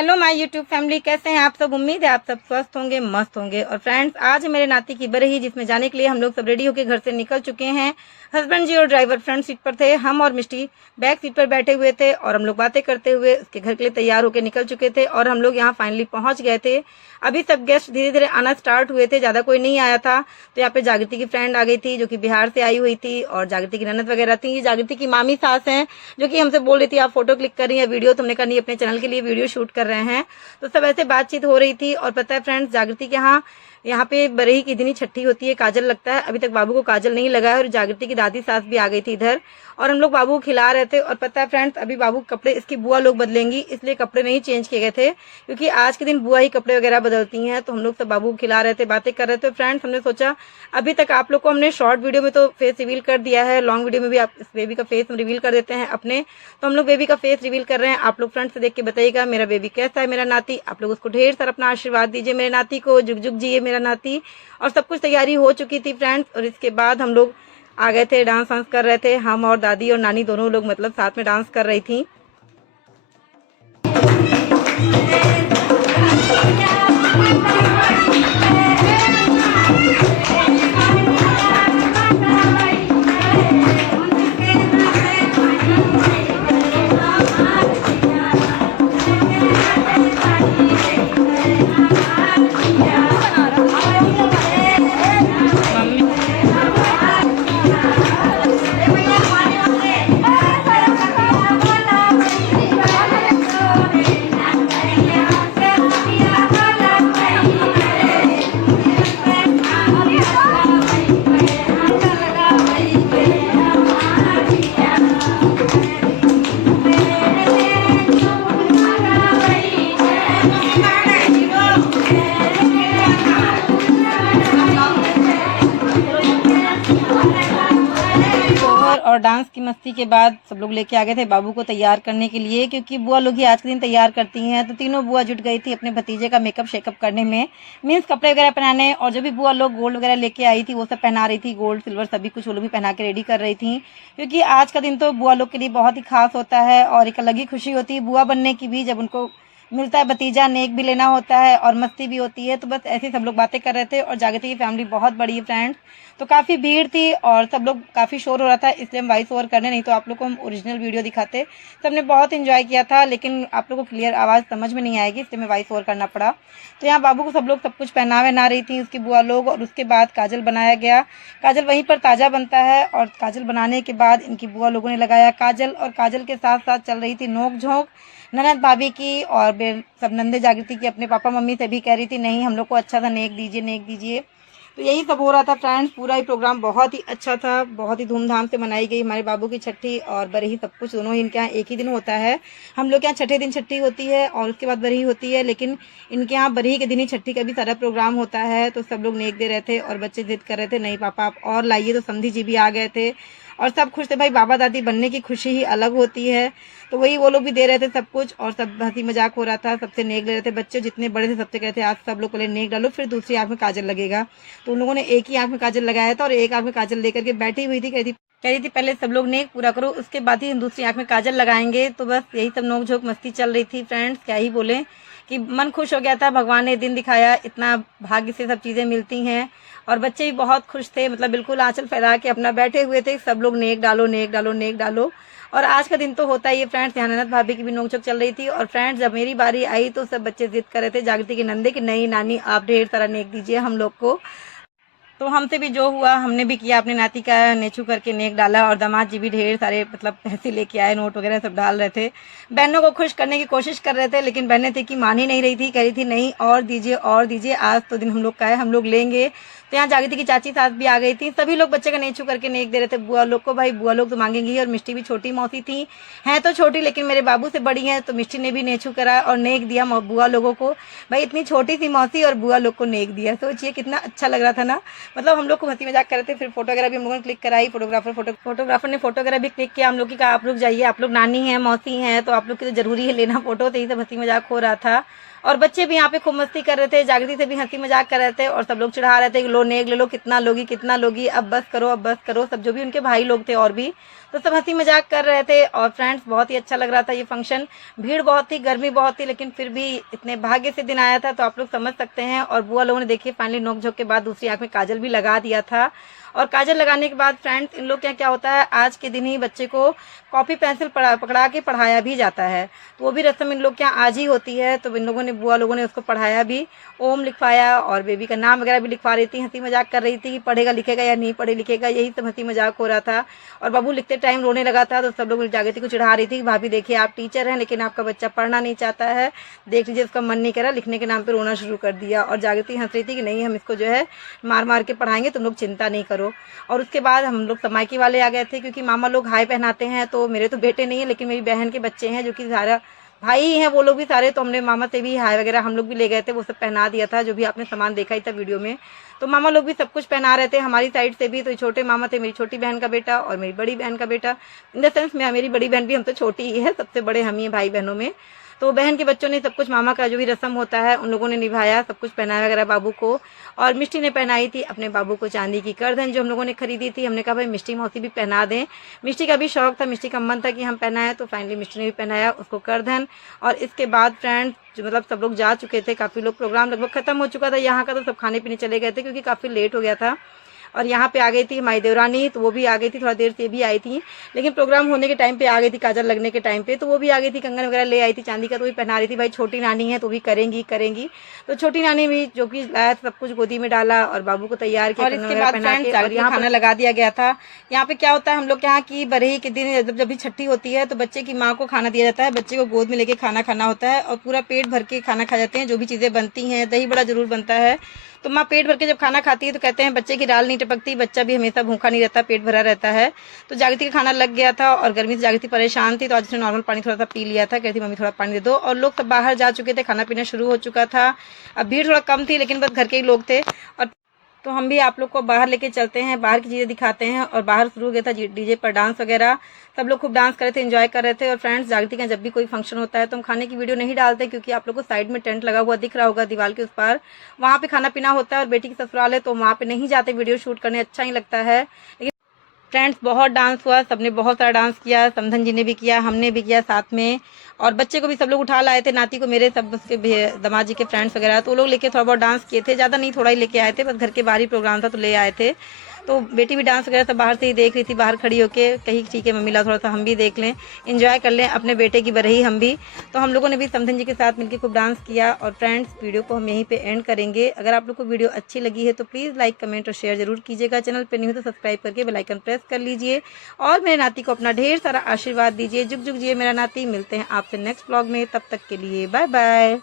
Hello my YouTube family, कैसे हैं आप सब। उम्मीद है आप सब स्वस्थ होंगे, मस्त होंगे। और फ्रेंड्स, आज मेरे नाती की बरही, जिसमें जाने के लिए हम लोग सब रेडी होकर घर से निकल चुके हैं। हस्बैंड जी और ड्राइवर फ्रंट सीट पर थे, हम और मिष्टी बैक सीट पर बैठे हुए थे और हम लोग बातें करते हुए उसके घर के लिए तैयार होकर निकल चुके थे और हम लोग यहाँ फाइनली पहुंच गए थे। अभी सब गेस्ट धीरे धीरे आना स्टार्ट हुए थे, ज़्यादा कोई नहीं आया था। तो यहाँ पे जागृति की फ्रेंड आ गई थी जो कि बिहार से आई हुई थी और जागृति की ननद वगैरह थी। ये जागृति की मामी सास हैं जो कि हमसे बोल रही थी आप फोटो क्लिक कर रही हैं, वीडियो तुमने करनी, अपने चैनल के लिए वीडियो शूट कर रहे हैं। तो सब ऐसे बातचीत हो रही थी। और पता है फ्रेंड्स, जागृति के यहाँ पे बरही की इतनी छठी होती है, काजल लगता है। अभी तक बाबू को काजल नहीं लगा है और जागृति की दादी सास भी आ गई थी इधर और हम लोग बाबू को खिला रहे थे। और पता है फ्रेंड्स, अभी बाबू के कपड़े इसकी बुआ लोग बदलेंगी, इसलिए कपड़े नहीं चेंज किए गए थे क्योंकि आज के दिन बुआ ही कपड़े वगैरह बदलती हैं। तो हम लोग सब बाबू को खिला रहे थे, बातें कर रहे थे। फ्रेंड्स, हमने सोचा अभी तक आप लोग को हमने शॉर्ट वीडियो में तो फेस रिवील कर दिया है, लॉन्ग वीडियो में भी आप इस बेबी का फेस हम रिवील कर देते हैं अपने। तो हम लोग बेबी का फेस रिवील कर रहे हैं। आप लोग फ्रेंड्स से देख के बताइएगा मेरा बेबी कैसा है, मेरा नाती। आप लोग उसको ढेर सारा अपना आशीर्वाद दीजिए, मेरे नाती को जुग जुग जिए मेरा नाती। और सब कुछ तैयारी हो चुकी थी फ्रेंड्स। और इसके बाद हम लोग आ गए थे, डांस वांस कर रहे थे। हम और दादी और नानी दोनों लोग मतलब साथ में डांस कर रही थी। और डांस की मस्ती के बाद सब लोग लेके आ गए थे बाबू को तैयार करने के लिए, क्योंकि बुआ लोग ही आज के दिन तैयार करती हैं। तो तीनों बुआ जुट गई थी अपने भतीजे का मेकअप शेकअप करने में, मीन्स कपड़े वगैरह पहनाने। और जो भी बुआ लोग गोल्ड वगैरह लेके आई थी वो सब पहना रही थी, गोल्ड सिल्वर सभी कुछ वो लोग भी पहना के रेडी कर रही थी। क्योंकि आज का दिन तो बुआ लोग के लिए बहुत ही खास होता है और एक अलग ही खुशी होती है बुआ बनने की भी, जब उनको मिलता है भतीजा, नेक भी लेना होता है और मस्ती भी होती है। तो बस ऐसे सब लोग बातें कर रहे थे। और जागृति की फैमिली बहुत बड़ी है फ्रेंड्स, तो काफ़ी भीड़ थी और सब लोग काफ़ी शोर हो रहा था, इसलिए हम वॉइस ओवर करने, नहीं तो आप लोग को हम ओरिजिनल वीडियो दिखाते। सबने बहुत एंजॉय किया था, लेकिन आप लोग को क्लियर आवाज़ समझ में नहीं आएगी, इसलिए मैं वॉइस ओवर करना पड़ा। तो यहाँ बाबू को सब लोग सब कुछ पहना वहना रही थी उसकी बुआ लोग। और उसके बाद काजल बनाया गया। काजल वहीं पर ताज़ा बनता है और काजल बनाने के बाद इनकी बुआ लोगों ने लगाया काजल। और काजल के साथ साथ चल रही थी नोक झोंक ननद भाभी की। और सब नंदे जागृति की अपने पापा मम्मी से भी कह रही थी नहीं हम लोग को अच्छा सा नेक दीजिए, नेक दीजिए। तो यही सब हो रहा था फ्रेंड्स। पूरा ही प्रोग्राम बहुत ही अच्छा था, बहुत ही धूमधाम से मनाई गई हमारे बाबू की छठी और बरही, सब कुछ दोनों ही इनके यहाँ एक ही दिन होता है। हम लोग के यहाँ छठे दिन छठी होती है और उसके बाद बरही होती है, लेकिन इनके यहाँ बरही के दिन ही छठी का भी सारा प्रोग्राम होता है। तो सब लोग नेक दे रहे थे और बच्चे जिद कर रहे थे नहीं पापा आप और लाइए। तो समधी जी भी आ गए थे और सब खुश थे। भाई बाबा दादी बनने की खुशी ही अलग होती है। तो वही वो लोग भी दे रहे थे सब कुछ और सब हंसी मजाक हो रहा था, सबसे नेक ले रहे थे। बच्चे जितने बड़े थे सबसे कहते थे आज सब लोग पहले नेक डालो फिर दूसरी आंख में काजल लगेगा। तो उन लोगों ने एक ही आंख में काजल लगाया था और एक आंख में काजल लेकर के बैठी हुई थी, कह रही थी पहले सब लोग नेक पूरा करो उसके बाद ही हम दूसरी आंख में काजल लगाएंगे। तो बस यही सब नोक झोंक मस्ती चल रही थी फ्रेंड्स। क्या ही बोले कि मन खुश हो गया था, भगवान ने दिन दिखाया, इतना भाग्य से सब चीज़ें मिलती हैं। और बच्चे भी बहुत खुश थे, मतलब बिल्कुल आंचल फैला के अपना बैठे हुए थे, सब लोग नेक डालो नेक डालो नेक डालो। और आज का दिन तो होता ही है फ्रेंड्स। यहाँ ननद भाभी की भी नोकझोंक चल रही थी। और फ्रेंड्स, जब मेरी बारी आई तो सब बच्चे जिद कर रहे थे जागृति के नंदे कि नहीं नानी आप ढेर सारा नेक दीजिए हम लोग को। तो हमसे भी जो हुआ हमने भी किया, अपने नाती का नेचू करके नेक डाला। और दामाद जी भी ढेर सारे मतलब पैसे लेके आए, नोट वगैरह सब डाल रहे थे। बहनों को खुश करने की कोशिश कर रहे थे, लेकिन बहनें थी कि मान ही नहीं रही थी, कह रही थी नहीं और दीजिए और दीजिए, आज तो दिन हम लोग का है, हम लोग लेंगे। तो यहाँ जागृति की चाची सास भी आ गई थी, सभी लोग बच्चे का नेचू करके नेक दे रहे थे बुआ लोग को। भाई बुआ लोग तो मांगेंगी। और मिष्टी भी छोटी मौसी थी, हैं तो छोटी लेकिन मेरे बाबू से बड़ी हैं, तो मिष्टी ने भी नेचू करा और नेक दिया बुआ लोगों को। भाई इतनी छोटी सी मौसी और बुआ लोग को नेक दिया, सोचिए कितना अच्छा लग रहा था ना। मतलब हम लोग को हंसी मजाक कर रहे थे। फिर फोटो वगैरह भी हम लोगों ने क्लिक कराई, फोटोग्राफर ने फोटो वगैरह भी क्लिक किया। हम लोग की कहा आप लोग जाइए, आप लोग नानी हैं मौसी हैं तो आप लोग की तो जरूरी है लेना फोटो। तो यही सब हंसी मजाक हो रहा था। और बच्चे भी यहाँ पे खूब मस्ती कर रहे थे, जागृति से भी हंसी मजाक कर रहे थे और सब लोग चिढ़ा रहे थे कि लो नेक ले लो, कितना लोगी, अब बस करो। सब जो भी उनके भाई लोग थे और भी तो सब हंसी मजाक कर रहे थे। और फ्रेंड्स बहुत ही अच्छा लग रहा था ये फंक्शन। भीड़ बहुत थी, गर्मी बहुत थी, लेकिन फिर भी इतने भाग्य से दिन आया था तो आप लोग समझ सकते हैं। और बुआ लोगों ने देखिए फाइनली नोक झोंक के बाद दूसरी आंख में काजल भी लगा दिया था। और काजल लगाने के बाद फ्रेंड्स इन लोग क्या होता है, आज के दिन ही बच्चे को कॉपी पेंसिल पकड़ा के पढ़ाया भी जाता है। तो वो भी रस्म इन लोग के यहाँ आज ही होती है। तो इन लोगों ने बुआ लोगों ने उसको पढ़ाया भी, ओम लिखवाया और बेबी का नाम वगैरह भी लिखवा रही थी, हंसी मजाक कर रही थी कि पढ़ेगा लिखेगा या नहीं पढ़े लिखेगा, यही सब हंसी मजाक हो रहा था। और बाबू लिखते टाइम रोने लगा था तो सब लोग जागृति को चिढ़ा रही थी, भाभी देखिए आप टीचर हैं लेकिन आपका बच्चा पढ़ना नहीं चाहता है, देख लीजिए उसका मन नहीं करा, लिखने के नाम पर रोना शुरू कर दिया। और जागृति हंस रही थी कि नहीं हम इसको जो है मार मार के पढ़ाएंगे, तुम लोग चिंता नहीं करो। और उसके बाद हम लोग समाइकी वाले आ गए थे, क्योंकि मामा लोग हाई पहनाते हैं। तो मेरे तो बेटे नहीं है लेकिन मेरी बहन के बच्चे हैं जो कि सारा भाई ही हैं वो लोग भी सारे, तो हमने मामा से भी हाई वगैरह हम लोग भी ले गए थे, वो सब पहना दिया था जो भी आपने सामान देखा ही था वीडियो में। तो मामा लोग भी सब कुछ पहना रहे थे हमारी साइड से भी। तो छोटे मामा थे, मेरी छोटी बहन का बेटा और मेरी बड़ी बहन का बेटा, इन द सेंस मेरी बड़ी बहन भी हमसे छोटी ही है, सबसे बड़े हम ही हैं भाई बहनों में। तो बहन के बच्चों ने सब कुछ मामा का जो भी रस्म होता है उन लोगों ने निभाया, सब कुछ पहनाया वगैरह बाबू को। और मिष्टी ने पहनाई थी अपने बाबू को चांदी की करधन जो हम लोगों ने खरीदी थी। हमने कहा भाई मिष्टी मौसी भी पहना दें, मिष्टी का भी शौक था, मिष्टी का मन था कि हम पहनाएं, तो फाइनली मिष्टी ने भी पहनाया उसको करधन। और इसके बाद फ्रेंड्स मतलब सब लोग जा चुके थे, काफ़ी लोग, प्रोग्राम लगभग खत्म हो चुका था यहाँ का, तो सब खाने पीने चले गए थे क्योंकि काफ़ी लेट हो गया था। और यहाँ पे आ गई थी हमारी देवरानी, तो वो भी आ गई थी, थोड़ा देर से भी आई थी, लेकिन प्रोग्राम होने के टाइम पे आ गई थी, काजल लगने के टाइम पे, तो वो भी आ गई थी, कंगन वगैरह ले आई थी चांदी का, तो भी पहना रही थी, भाई छोटी नानी है तो भी करेंगी। तो छोटी नानी भी जो कि लाया सब कुछ गोदी में डाला और बाबू को तैयार किया, और इसके बाद और यहाँ खाना लगा दिया गया था। यहाँ पे क्या होता है हम लोग यहाँ की बरही के दिन जब भी छठी होती है तो बच्चे की माँ को खाना दिया जाता है, बच्चे को गोद में लेके खाना खाना होता है और पूरा पेट भर के खाना खा जाते हैं, जो भी चीज़ें बनती हैं, दही बड़ा जरूर बनता है। तो माँ पेट भर के जब खाना खाती है तो कहते हैं बच्चे की राल नहीं टपकती, बच्चा भी हमेशा भूखा नहीं रहता, पेट भरा रहता है। तो जागृति का खाना लग गया था और गर्मी से जागृति परेशान थी, तो आज उसने नॉर्मल पानी थोड़ा सा पी लिया था, कहती मम्मी थोड़ा पानी दे दो। और लोग सब बाहर जा चुके थे, खाना पीना शुरू हो चुका था। अब भीड़ थोड़ा कम थी लेकिन बस घर के ही लोग थे। और तो हम भी आप लोग को बाहर लेके चलते हैं, बाहर की चीज़ें दिखाते हैं। और बाहर शुरू हो गया था डीजे पर डांस वगैरह, सब लोग खूब डांस कर रहे थे, एंजॉय कर रहे थे। और फ्रेंड्स जागृति का जब भी कोई फंक्शन होता है तो हम खाने की वीडियो नहीं डालते, क्योंकि आप लोग को साइड में टेंट लगा हुआ दिख रहा होगा दीवार के उस पार, वहाँ पे खाना पीना होता है और बेटी की ससुराल है तो वहाँ पे नहीं जाते वीडियो शूट करने, अच्छा ही लगता है। लेकिन फ्रेंड्स बहुत डांस हुआ, सबने बहुत सारा डांस किया, समधन जी ने भी किया, हमने भी किया साथ में। और बच्चे को भी सब लोग उठा लाए थे, नाती को मेरे, सब उसके दामाद जी के फ्रेंड्स वगैरह, तो वो लोग लेके थोड़ा बहुत डांस किए थे, ज़्यादा नहीं थोड़ा ही लेके आए थे, बस घर के बाहर ही प्रोग्राम था तो ले आए थे। तो बेटी भी डांस वगैरह सब बाहर से ही देख रही थी, बाहर खड़ी होके, कहीं ठीक है मम्मी ला थोड़ा सा हम भी देख लें, एंजॉय कर लें अपने बेटे की बरही हम भी। तो हम लोगों ने भी समधन जी के साथ मिलकर खूब डांस किया। और फ्रेंड्स वीडियो को हम यहीं पे एंड करेंगे। अगर आप लोग को वीडियो अच्छी लगी है तो प्लीज़ लाइक कमेंट और शेयर जरूर कीजिएगा, चैनल पर नहीं हो तो सब्सक्राइब करके बेल आइकन प्रेस कर लीजिए और मेरे नाती को अपना ढेर सारा आशीर्वाद दीजिए। जुग जुग जिए मेरा नाती। मिलते हैं आपसे नेक्स्ट व्लॉग में, तब तक के लिए बाय बाय।